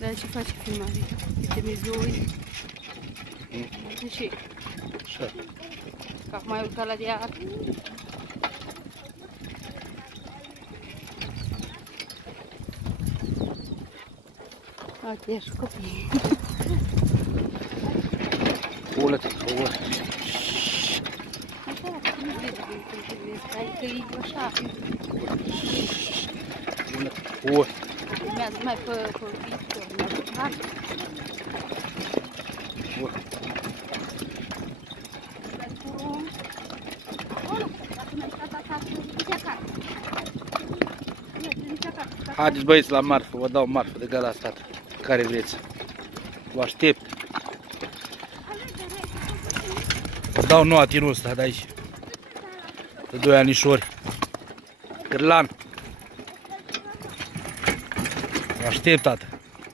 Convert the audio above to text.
Dar ce face filmare? Uite mizoi. De ce? Așa. Că mai urcat la deal. Uite, ia și copii. Ulă-te, ulă. Așa, că nu vede când te vezi, că e așa. Ulă-te, ulă. Urmează mai pe viitor, urmează pe hartă. Ulă. Haideți băieți la marfă, vă dau marfă de gala asta, care vreți. Vă aștept. Vă dau noua tirul ăsta de aici. De 2 anișori. Cârlan. Vă aștept, tată.